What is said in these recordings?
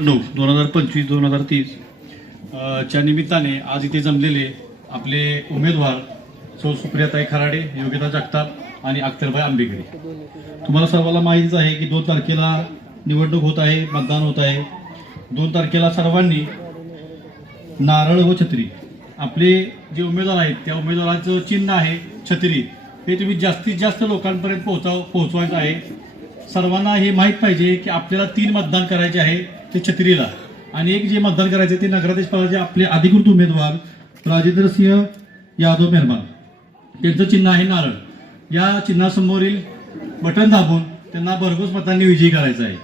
नऊ दोन हजार पंचवीस दोन हजार तीस. च्या निमित्ताने आज इथे जमलेले आपले उमेदवार सौ सुप्रियाताई खराडे योगिता जगताप आणि अख्तरभाई आंबेकडे. तुम्हाला सर्वांना माहितीच आहे की दोन तारखेला निवडणूक होत आहे मतदान होत आहे. दोन तारखेला सर्वांनी नारळ व छत्री. आपले जे उमेदवार आहेत त्या उमेदवाराचं चिन्ह आहे छत्री. हे तुम्ही जास्तीत जास्त लोकांपर्यंत पोहोचाव पोहोचवायचं आहे. सर्वांना हे माहीत पाहिजे की आपल्याला तीन मतदान करायचे आहे ते छत्रीला. आणि एक जे मतदान करायचे ते नगराध्यक्ष पदाचे आपले अधिकृत उमेदवार राजेंद्र सिंह यादव मेहरबान त्यांचं चिन्ह आहे नारळ. या चिन्हासमोरील बटन दाबून त्यांना भरघोस मतांनी विजयी करायचा आहे.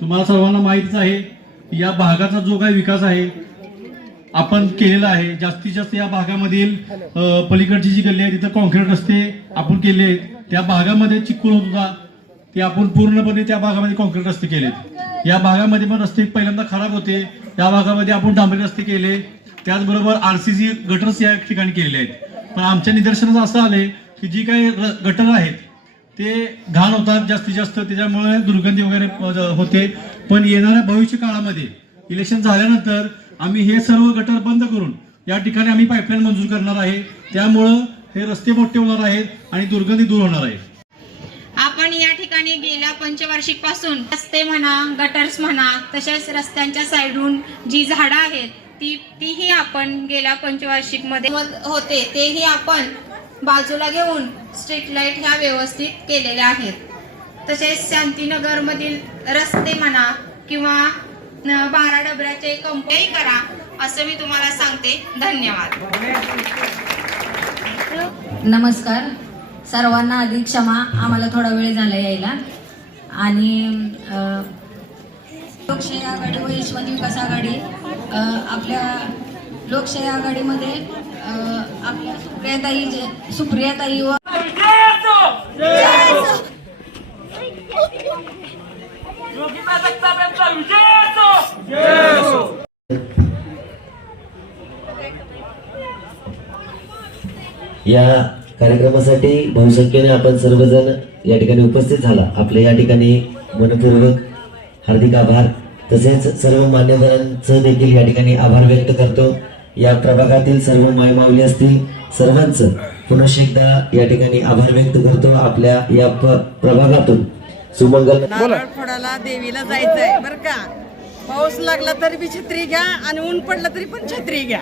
तुम्हाला सर्वांना माहितीच आहे या भागाचा जो काही विकास आहे आपण केलेला आहे जास्तीत जास्त या भागामधील पलीकडची जी गल्ली आहे तिथं कॉन्क्रीट रस्ते आपण केले आहेत. त्या भागामध्ये चिखल होत होता. ते आपण पूर्णपणे त्या भागामध्ये कॉन्क्रीट रस्ते केलेत. या भागामध्ये पण रस्ते पहिल्यांदा खराब होते. त्या भागामध्ये आपण डांबरी रस्ते केले. त्याचबरोबर आर सी सी गटर्स या ठिकाणी केलेले आहेत. पण आमच्या निदर्शनास असं आले की जी काही र- गटर आहेत ते घाण होतात जास्तीत जास्त. त्याच्यामुळे दुर्गंधी वगैरे होते. पण येणाऱ्या भविष्य काळामध्ये इलेक्शन झाल्यानंतर आम्ही हे सर्व गटर बंद करून या ठिकाणी आम्ही पाईपलाईन मंजूर करणार आहे. त्यामुळं हे रस्ते मोठे होणार आहेत आणि दुर्गंधी दूर होणार आहे. आपण या ठिकाणी गेल्या पंचवार्षिकपासून रस्ते म्हणा गटर्स म्हणा तसेच रस्त्यांच्या साईडून जी झाडं आहेत ती तीही आपण गेल्या पंचवार्षिकमध्ये होते. तेही आपण बाजूला घेऊन स्ट्रीट लाइट ह्या व्यवस्थित केलेल्या आहेत. तसेच शांतीनगर मधील रस्ते म्हणा किंवा बारा डबऱ्याचे कंपनी करा असं मी तुम्हाला सांगते. धन्यवाद. नमस्कार. सर्वांना अधिक क्षमा. आम्हाला थोडा वेळ झाला यायला. आणि लोकशाही आघाडी व यशवंत विकास आघाडी आपल्या लोकशाही आघाडीमध्ये आपल्या सुप्रियाताई जे- सुप्रियाताई व या कार्यक्रमासाठी बहुसंख्येने आपण सर्वजण या ठिकाणी उपस्थित झाला. आपले या ठिकाणी मनपूर्वक हार्दिक आभार. तसेच सर्व मान्यवरांचं देखील या ठिकाणी आभार व्यक्त करतो. या प्रभागातील सर्व मायमावली असतील सर्वांचं पुनश एकदा या ठिकाणी आभार व्यक्त करतो आपल्या या प्रभागातून. सुमंगल फोडायला देवीला जायचंय बर का? पाऊस लागला तरी बी छत्री घ्या आणि ऊन पडलं तरी पण छत्री घ्या.